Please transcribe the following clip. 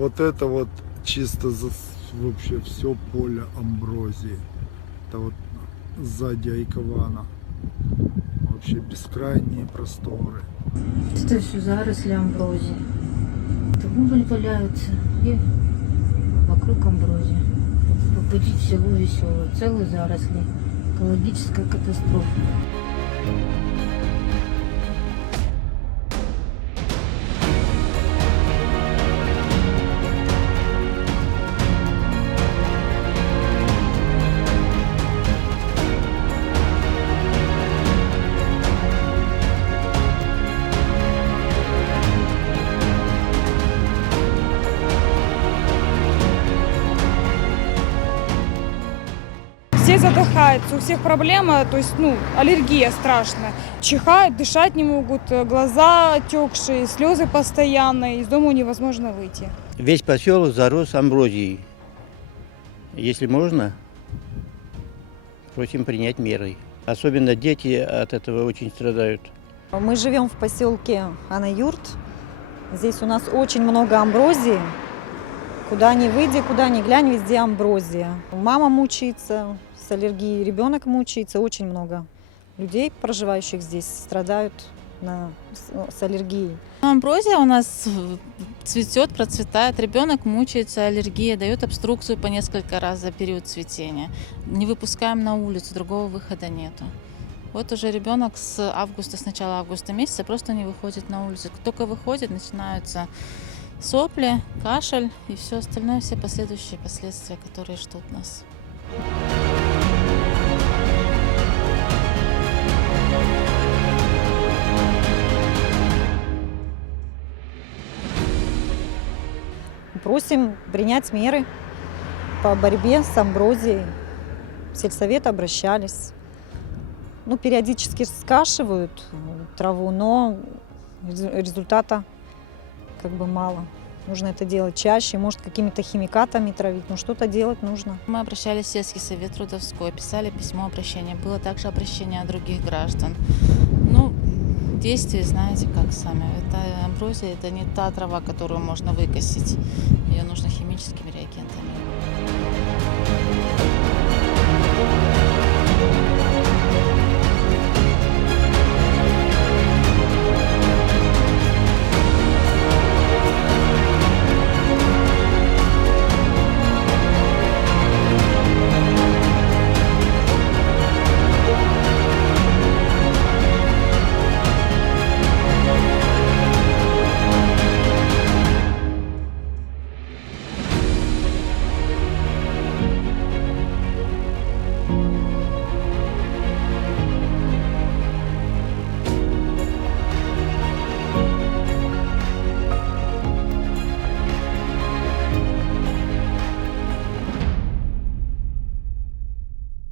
Вот это вот чисто вообще все поле амброзии. Это вот сзади Айкована. Вообще бескрайние просторы. Это все заросли амброзии. Уголь валяются и вокруг амброзии. Попадить в село Веселое. Целые заросли. Экологическая катастрофа. Все задыхаются, у всех проблема, то есть, аллергия страшная. Чихают, дышать не могут, глаза отекшие, слезы постоянные, из дома невозможно выйти. Весь поселок зарос амброзией. Если можно, просим принять меры. Особенно дети от этого очень страдают. Мы живем в поселке Анаюрт. Здесь у нас очень много амброзии. Куда ни выйди, куда ни глянь, везде амброзия. Мама мучается с аллергией, ребенок мучается. Очень много людей, проживающих здесь, страдают с аллергией. Амброзия у нас цветет, процветает. Ребенок мучается, аллергия, дает обструкцию по несколько раз за период цветения. Не выпускаем на улицу, другого выхода нету. Вот уже ребенок с начала августа месяца просто не выходит на улицу. Только выходит, начинаются сопли, кашель и все остальное, все последующие последствия, которые ждут нас. Просим принять меры по борьбе с амброзией. В сельсовет обращались. Периодически скашивают траву, но результата мало. Нужно это делать чаще, может, какими-то химикатами травить, но что-то делать нужно. Мы обращались в сельский совет трудовской, писали письмо обращения. Было также обращение от других граждан. Действия, знаете, как сами. Это амброзия, это не та трава, которую можно выкосить. Ее нужно химическими реагентами.